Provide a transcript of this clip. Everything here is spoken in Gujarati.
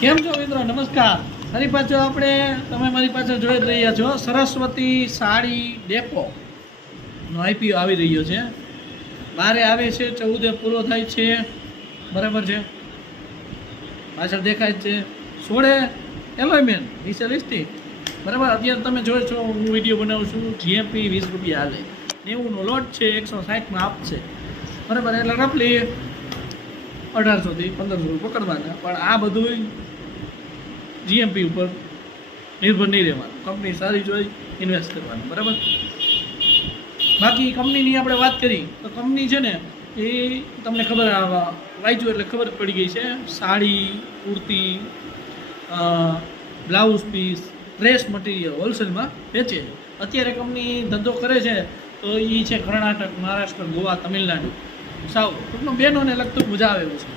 કેમ છો મિત્રો? નમસ્કાર. ફરી પાછો આપણે તમે મારી પાછળ જોઈ રહ્યા છો સરસ્વતી સાડી ડેપો નો આઈપીઓ આવી રહ્યો છે. બારે આવે છે, 14 પૂરો થાય છે, બરાબર છે. પાછળ દેખાય છે 16 એલોયમેન નીચે લિસ્ટિંગ, બરાબર. અત્યારે તમે જોયો છો હું વિડીયો બનાવું છું. જીએમપી 20 રૂપિયા હાલે, 90નો લોટ છે, 160માં આપશે, બરાબર. એટલે રફલી 1800 થી 1500 પકડવાના. પણ આ બધું જીએમપી ઉપર નિર્ભર નહીં રહેવાનું. કંપની સારી જોઈ ઇન્વેસ્ટ કરવાનું, બરાબર. બાકી કંપનીની આપણે વાત કરી તો કંપની છે ને એ તમને ખબર વાંચ્યું એટલે ખબર પડી ગઈ છે. Sari, kurti, blouse piece, dress material હોલસેલમાં વેચે છે. અત્યારે કંપની ધંધો કરે છે તો એ છે કર્ણાટક, મહારાષ્ટ્ર, ગોવા, તમિલનાડુ, સાઉથ. ટૂંકમાં બહેનોને લગતું મજા આવે એવું છે.